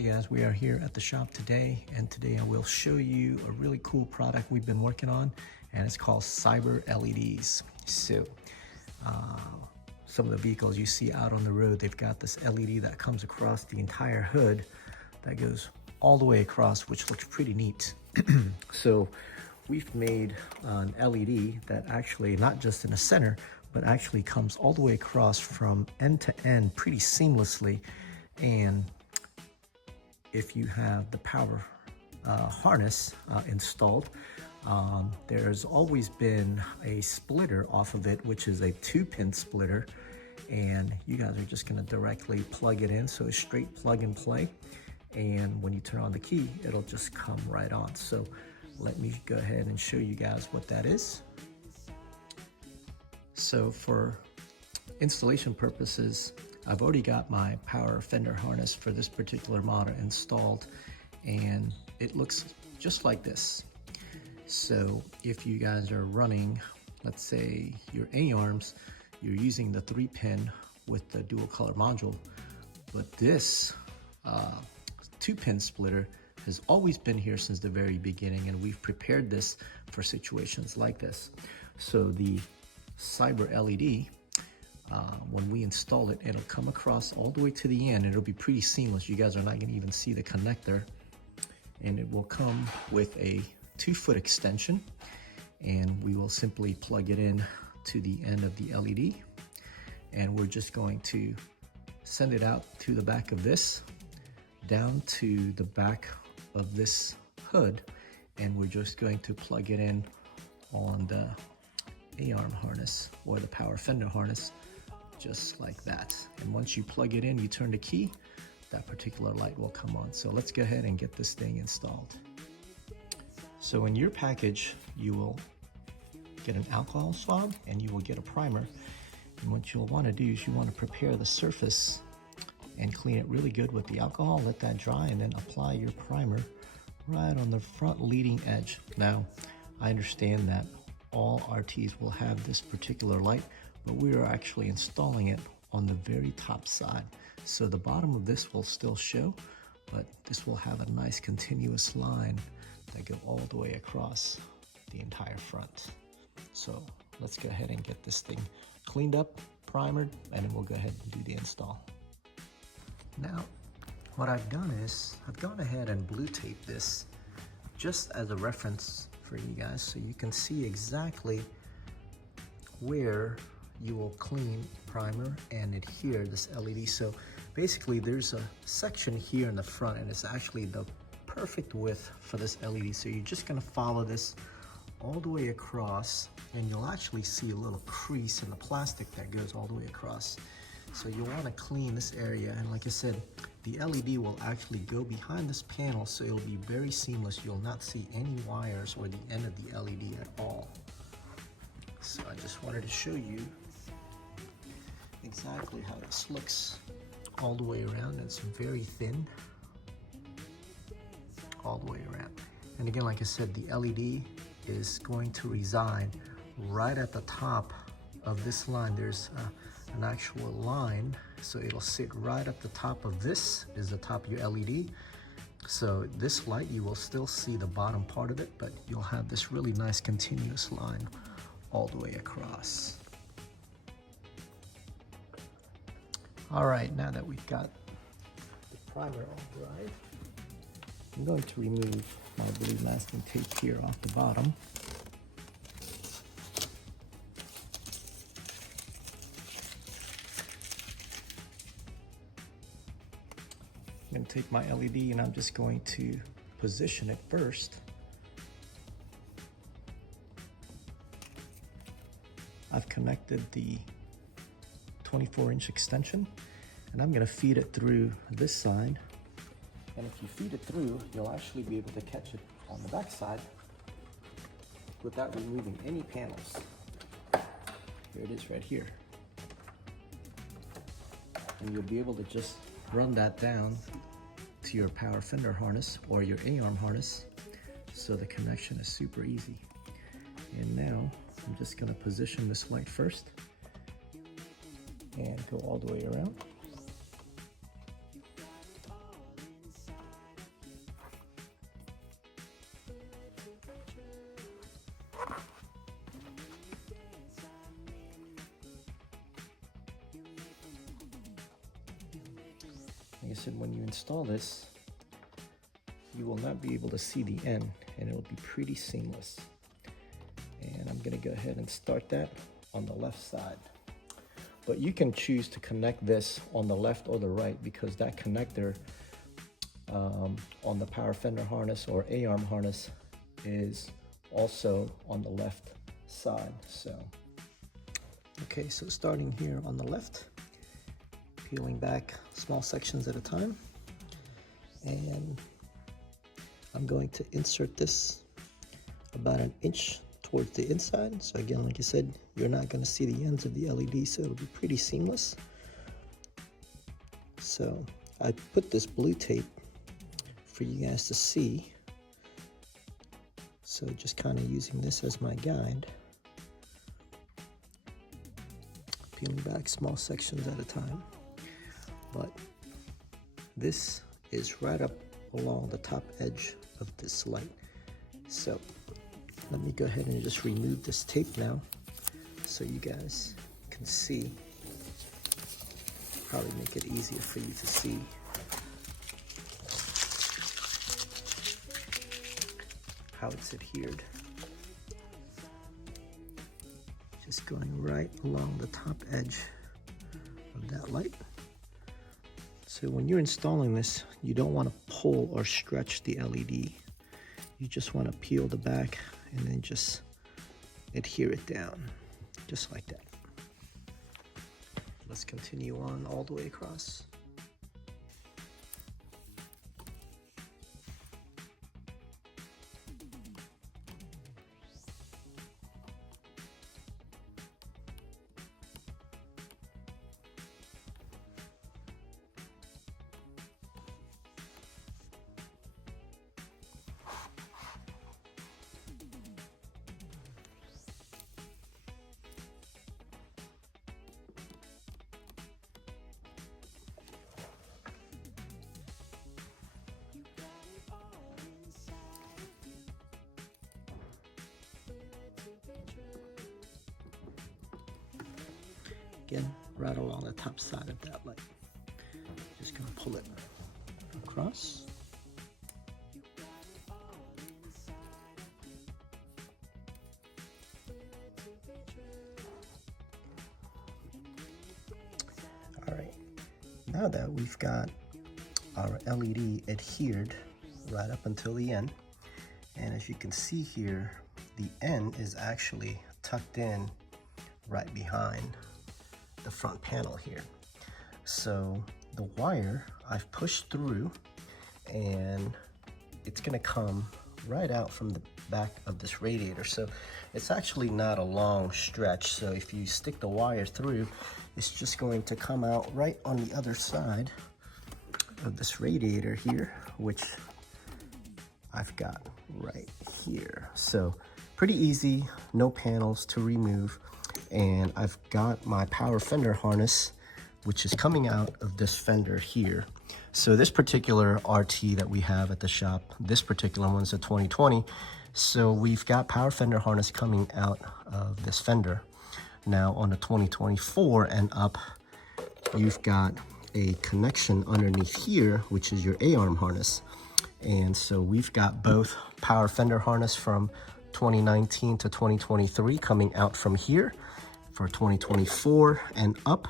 Hey guys, we are here at the shop today, and today I will show you a really cool product we've been working on, and it's called CyberLEDs. So some of the vehicles you see out on the road, they've got this LED that comes across the entire hood that goes all the way across, which looks pretty neat. So we've made an LED that actually, not just in the center, but actually comes all the way across from end to end pretty seamlessly. And if you have the power harness installed, there's always been a splitter off of it, which is a 2-pin splitter, and you guys are just going to directly plug it in, so it's straight plug and play, and when you turn on the key, it'll just come right on. So let me go ahead and show you guys what that is. So for installation purposes, I've already got my power fender harness for this particular model installed, and it looks just like this. So if you guys are running, let's say your A-arms, you're using the 3-pin with the dual color module, but this 2-pin splitter has always been here since the very beginning, and we've prepared this for situations like this. So the CyberLED, when we install it, it'll come across all the way to the end. It'll be pretty seamless. You guys are not gonna even see the connector, and it will come with a 2-foot extension, and we will simply plug it in to the end of the LED, and we're just going to send it out to the back of this, down to the back of this hood, and we're just going to plug it in on the A-arm harness or the power fender harness, just like that. And once you plug it in, you turn the key, that particular light will come on. So let's go ahead and get this thing installed. So in your package, you will get an alcohol swab and you will get a primer. And what you'll want to do is you want to prepare the surface and clean it really good with the alcohol, let that dry, and then apply your primer right on the front leading edge. Now, I understand that all RTs will have this particular light, but we are actually installing it on the very top side. So the bottom of this will still show, but this will have a nice continuous line that go all the way across the entire front. So let's go ahead and get this thing cleaned up, primered, and then we'll go ahead and do the install. Now, what I've done is I've gone ahead and blue taped this just as a reference for you guys, so you can see exactly where you will clean, primer, and adhere this LED. So basically there's a section here in the front, and it's actually the perfect width for this LED. So you're just gonna follow this all the way across, and you'll actually see a little crease in the plastic that goes all the way across. So you'll want to clean this area, and like I said, the LED will actually go behind this panel, so it'll be very seamless. You'll not see any wires or the end of the LED at all. So I just wanted to show you exactly how this looks all the way around. It's very thin all the way around. And again, like I said, the LED is going to reside right at the top of this line. There's an actual line, so it'll sit right at the top of this is the top of your LED. So this light, you will still see the bottom part of it, but you'll have this really nice continuous line all the way across. All right, now that we've got the primer all dry, I'm going to remove my blue masking tape here off the bottom. I'm going to take my LED and I'm just going to position it first. I've connected the 24-inch extension, and I'm going to feed it through this side. And if you feed it through, you'll actually be able to catch it on the back side without removing any panels. Here it is right here. And you'll be able to just run that down to your power fender harness or your A-arm harness, so the connection is super easy. And now I'm just going to position this light first and go all the way around. like I said, when you install this, you will not be able to see the end, and it'll be pretty seamless. And I'm gonna go ahead and start that on the left side. But you can choose to connect this on the left or the right, because that connector on the power fender harness or A-arm harness is also on the left side. So, okay, so starting here on the left, peeling back small sections at a time, and I'm going to insert this about 1 inch towards the inside. So again, like I said, you're not going to see the ends of the LED, so it'll be pretty seamless. So I put this blue tape for you guys to see. So just kind of using this as my guide, peeling back small sections at a time. But this is right up along the top edge of this light. So let me go ahead and just remove this tape now so you guys can see. Probably make it easier for you to see. How it's adhered. Just going right along the top edge of that light. So when you're installing this, you don't want to pull or stretch the LED. You just want to peel the back and then just adhere it down, just like that. Let's continue on all the way across. Again, right along the top side of that light. Just gonna pull it across. All right, now that we've got our LED adhered right up until the end, and as you can see here, the end is actually tucked in right behind the front panel here. So the wire I've pushed through, and it's gonna come right out from the back of this radiator. So it's actually not a long stretch. So if you stick the wire through, it's just going to come out right on the other side of this radiator here, which I've got right here. So pretty easy, no panels to remove. And I've got my power fender harness, which is coming out of this fender here. So this particular RT that we have at the shop, this particular one's a 2020. So we've got power fender harness coming out of this fender. Now on the 2024 and up, you've got a connection underneath here, which is your A-arm harness. And so we've got both power fender harness from 2019 to 2023 coming out from here for 2024 and up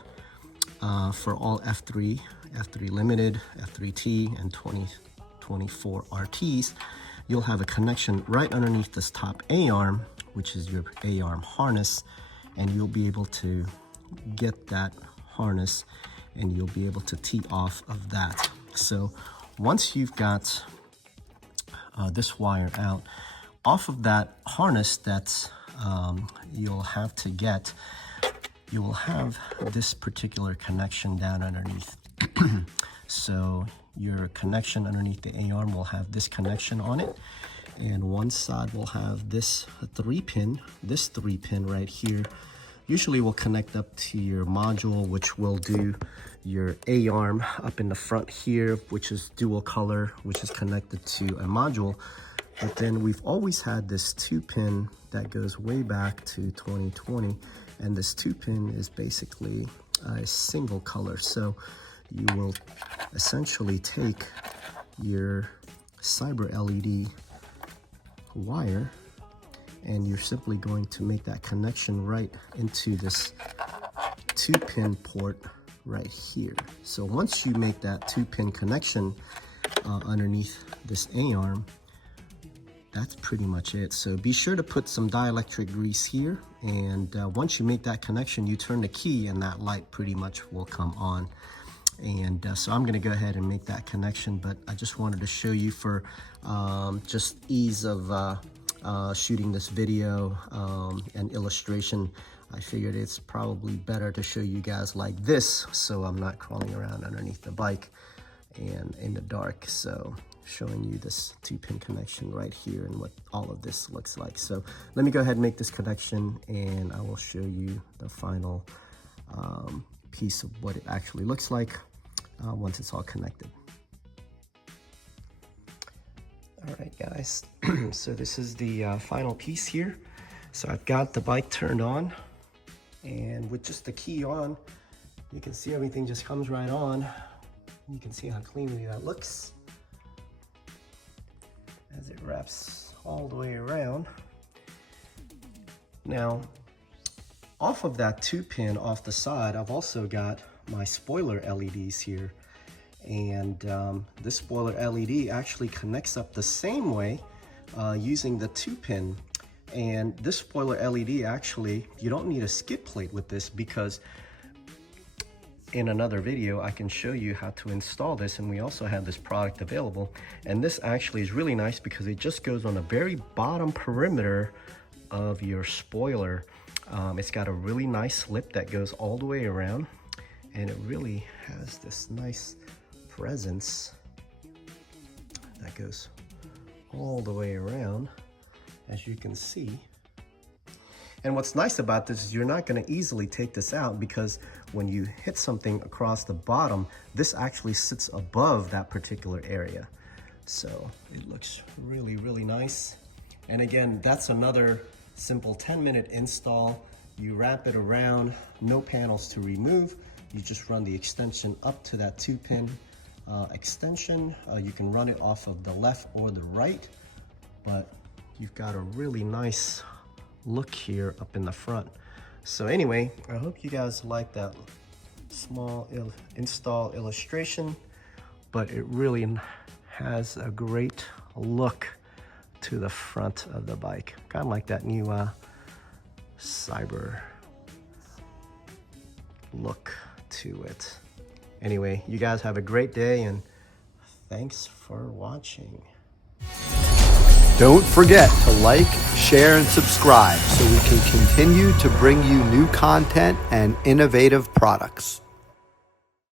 for all F3 Limited, F3T, and 2024 RTs. You'll have a connection right underneath this top A-arm, which is your A-arm harness, and you'll be able to get that harness and you'll be able to tee off of that. So once you've got this wire out, off of that harness that you'll have to get, you will have this particular connection down underneath. So your connection underneath the A-arm will have this connection on it, and one side will have this 3-pin, this 3-pin right here. Usually will connect up to your module, which will do your A-arm up in the front here, which is dual color, which is connected to a module. But then we've always had this 2-pin that goes way back to 2020. And this 2-pin is basically a single color. So you will essentially take your CyberLED wire and you're simply going to make that connection right into this 2-pin port right here. So once you make that 2-pin connection underneath this A-arm, that's pretty much it. So be sure to put some dielectric grease here, and once you make that connection, you turn the key and that light pretty much will come on. And so I'm gonna go ahead and make that connection, but I just wanted to show you for just ease of shooting this video and illustration. I figured it's probably better to show you guys like this, so I'm not crawling around underneath the bike and in the dark. So showing you this 2-pin connection right here and what all of this looks like. So let me go ahead and make this connection and I will show you the final piece of what it actually looks like once it's all connected. All right, guys, so this is the final piece here. So I've got the bike turned on, and with just the key on, you can see everything just comes right on. You can see how cleanly that looks as it wraps all the way around. Now, off of that 2-pin off the side, I've also got my spoiler LEDs here. And this spoiler LED actually connects up the same way using the 2-pin. And this spoiler LED actually, you don't need a skid plate with this, because in another video I can show you how to install this, and we also have this product available. And this actually is really nice because it just goes on the very bottom perimeter of your spoiler. It's got a really nice lip that goes all the way around, and it really has this nice presence that goes all the way around, as you can see. And what's nice about this is you're not going to easily take this out, because when you hit something across the bottom, this actually sits above that particular area. So it looks really, really nice. And again, that's another simple 10-minute install. You wrap it around, no panels to remove. You just run the extension up to that 2-pin extension. You can run it off of the left or the right, but you've got a really nice look here up in the front. So anyway, I hope you guys like that small install illustration, but it really has a great look to the front of the bike. Kind of like that new Cyber look to it. Anyway, you guys have a great day, and thanks for watching. Don't forget to like, share, and subscribe so we can continue to bring you new content and innovative products.